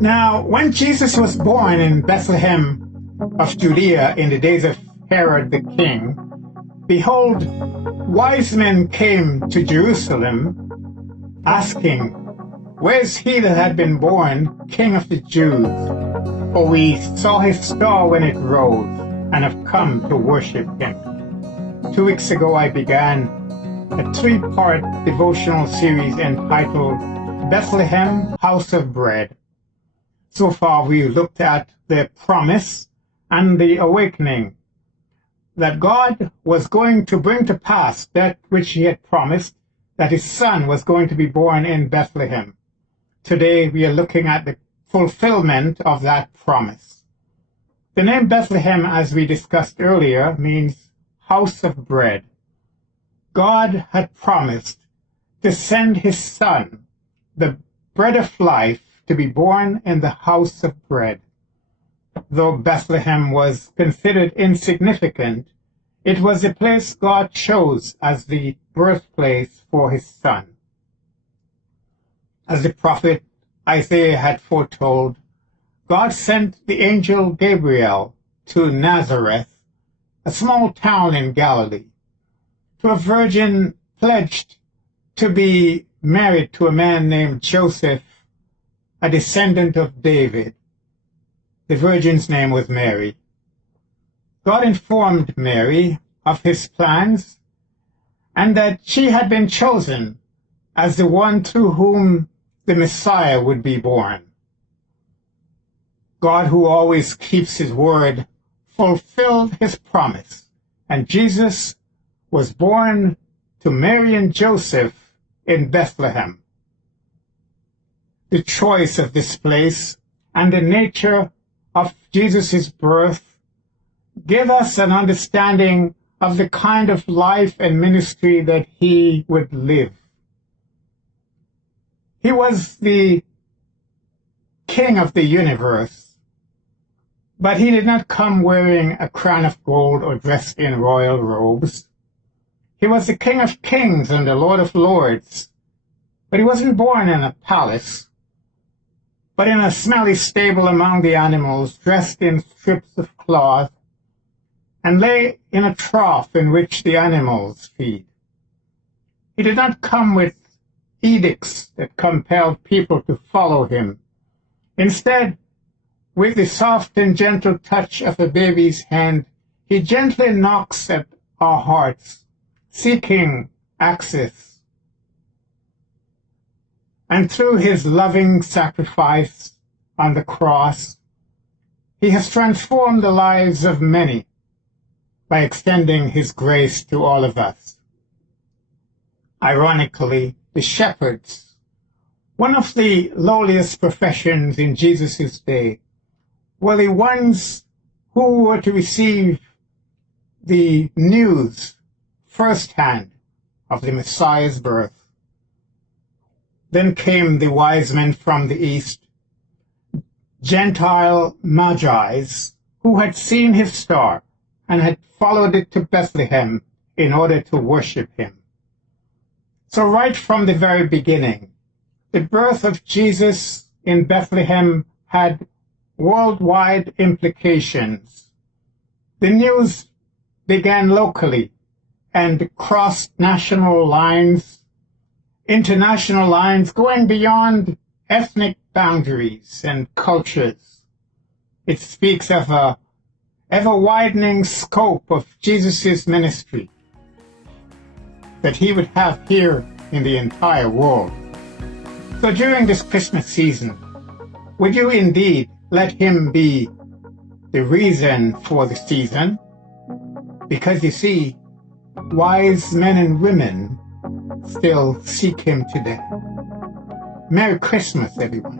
Now, when Jesus was born in Bethlehem of Judea in the days of Herod the king, behold, wise men came to Jerusalem, asking, "Where is he that had been born King of the Jews? For we saw his star when it rose, and have come to worship him." 2 weeks ago I began a 3-part devotional series entitled Bethlehem, House of Bread. So far we looked at the promise and the awakening that God was going to bring to pass that which he had promised, that his son was going to be born in Bethlehem. Today we are looking at the fulfillment of that promise. The name Bethlehem, as we discussed earlier, means house of bread. God had promised to send his son, the bread of life, to be born in the house of bread. Though Bethlehem was considered insignificant, it was the place God chose as the birthplace for his son. As the prophet Isaiah had foretold, God sent the angel Gabriel to Nazareth, a small town in Galilee, to a virgin pledged to be married to a man named Joseph, a descendant of David. The virgin's name was Mary. God informed Mary of his plans and that she had been chosen as the one through whom the Messiah would be born. God, who always keeps his word, fulfilled his promise, and Jesus was born to Mary and Joseph in Bethlehem. The choice of this place and the nature of Jesus' birth give us an understanding of the kind of life and ministry that he would live. He was the king of the universe, but he did not come wearing a crown of gold or dressed in royal robes. He was the King of Kings and the Lord of Lords, but he wasn't born in a palace, but in a smelly stable among the animals, dressed in strips of cloth, and lay in a trough in which the animals feed. He did not come with edicts that compelled people to follow him. Instead, with the soft and gentle touch of a baby's hand, he gently knocks at our hearts, seeking access. And through his loving sacrifice on the cross, he has transformed the lives of many by extending his grace to all of us. Ironically, the shepherds, one of the lowliest professions in Jesus' day, were the ones who were to receive the news firsthand of the Messiah's birth. Then came the wise men from the east, Gentile magi's, who had seen his star and had followed it to Bethlehem in order to worship him. So right from the very beginning, the birth of Jesus in Bethlehem had worldwide implications. The news began locally and crossed national lines, international lines, going beyond ethnic boundaries and cultures. It speaks of a ever-widening scope of Jesus' ministry that he would have here in the entire world. So during this Christmas season, would you indeed let him be the reason for the season? Because you see, wise men and women still seek him today. Merry Christmas, everyone.